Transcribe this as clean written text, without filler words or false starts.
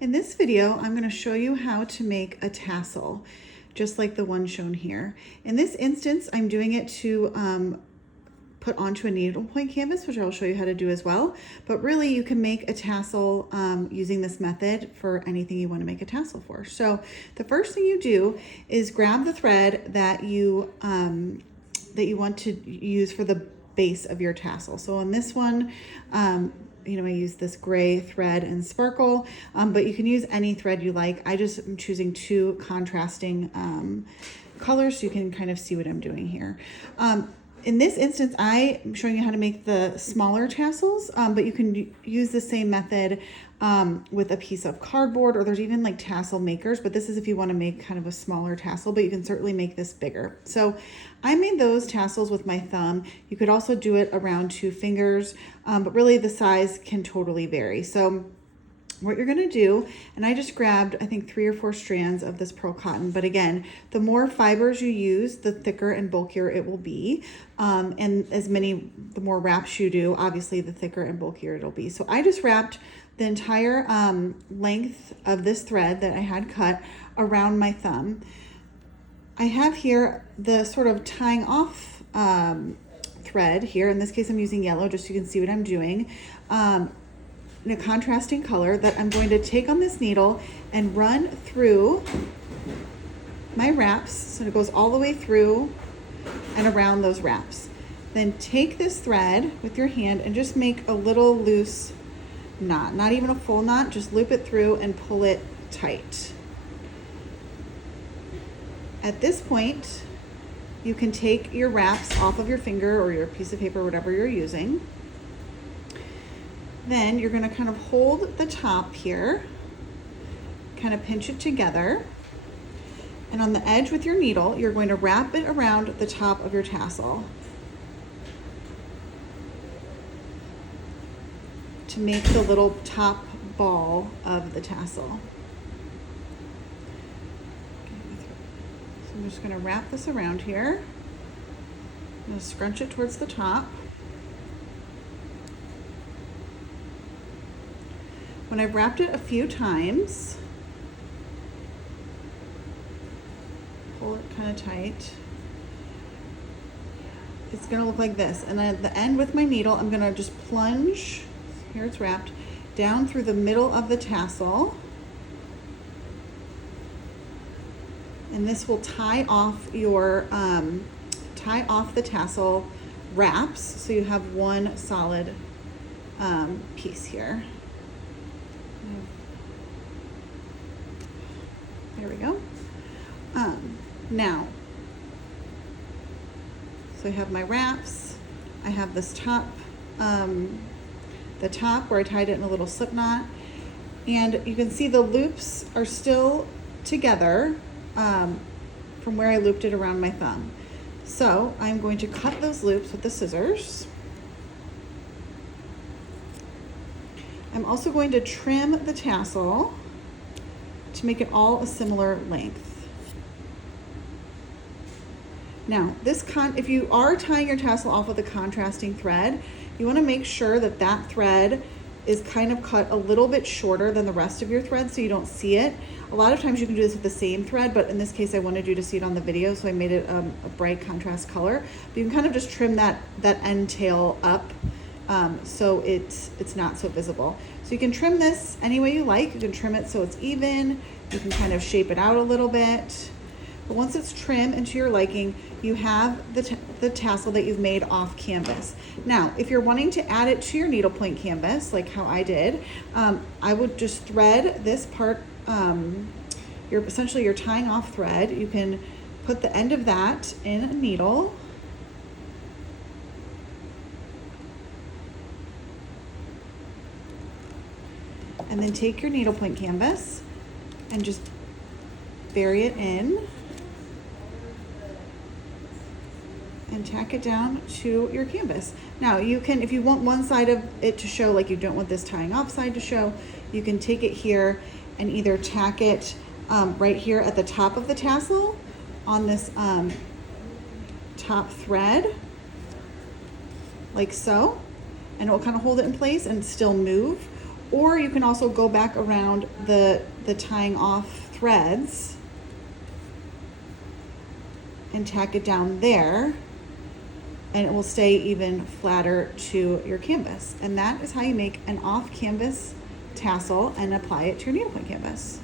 In this video, I'm going to show you how to make a tassel, just like the one shown here. In this instance, I'm doing it to put onto a needlepoint canvas, which I'll show you how to do as well. But really, you can make a tassel using this method for anything you want to make a tassel for. So the first thing you do is grab the thread that you want to use for the base of your tassel. So on this one, I use this gray thread and sparkle, but you can use any thread you like. I just am choosing two contrasting colors so you can kind of see what I'm doing here. In this instance, I am showing you how to make the smaller tassels, but you can use the same method with a piece of cardboard, or there's even like tassel makers, but this is if you want to make kind of a smaller tassel, but you can certainly make this bigger. So I made those tassels with my thumb. You could also do it around 2 fingers, but really the size can totally vary. So what you're gonna do, and I just grabbed, I think 3 or 4 strands of this pearl cotton, but again, the more fibers you use, the thicker and bulkier it will be. And the more wraps you do, obviously the thicker and bulkier it'll be. So I just wrapped the entire length of this thread that I had cut around my thumb. I have here the sort of tying off thread here. In this case, I'm using yellow just so you can see what I'm doing. In a contrasting color that I'm going to take on this needle and run through my wraps. So it goes all the way through and around those wraps. Then take this thread with your hand and just make a little loose knot, not even a full knot, just loop it through and pull it tight. At this point, you can take your wraps off of your finger or your piece of paper, whatever you're using. Then you're going to kind of hold the top here, kind of pinch it together, and on the edge with your needle, you're going to wrap it around the top of your tassel to make the little top ball of the tassel. So I'm just going to wrap this around here. I'm going to scrunch it towards the top. When I've wrapped it a few times, pull it kind of tight. It's gonna look like this. And at the end with my needle, I'm gonna just plunge, here it's wrapped, down through the middle of the tassel. And this will tie off the tassel wraps, so you have one solid piece here. There we go. Now, so I have my wraps. I have this top, the top where I tied it in a little slip knot. And you can see the loops are still together from where I looped it around my thumb. So I'm going to cut those loops with the scissors. I'm also going to trim the tassel to make it all a similar length. Now, if you are tying your tassel off with a contrasting thread, you want to make sure that that thread is kind of cut a little bit shorter than the rest of your thread so you don't see it. A lot of times you can do this with the same thread, but in this case I wanted you to see it on the video, so I made it a bright contrast color. But you can kind of just trim that end tail up so it's not so visible. So you can trim this any way you like. You can trim it so it's even. You can kind of shape it out a little bit. But once it's trimmed into your liking, you have the tassel that you've made off canvas. Now, if you're wanting to add it to your needlepoint canvas, like how I did, I would just thread this part. Essentially you're tying off thread. You can put the end of that in a needle. And then take your needlepoint canvas and just bury it in and tack it down to your canvas. Now you can, if you want one side of it to show, like you don't want this tying off side to show, you can take it here and either tack it right here at the top of the tassel on this top thread, like so, and it will kind of hold it in place and still move. Or you can also go back around the tying off threads and tack it down there, and it will stay even flatter to your canvas. And that is how you make an off canvas tassel and apply it to your needlepoint canvas.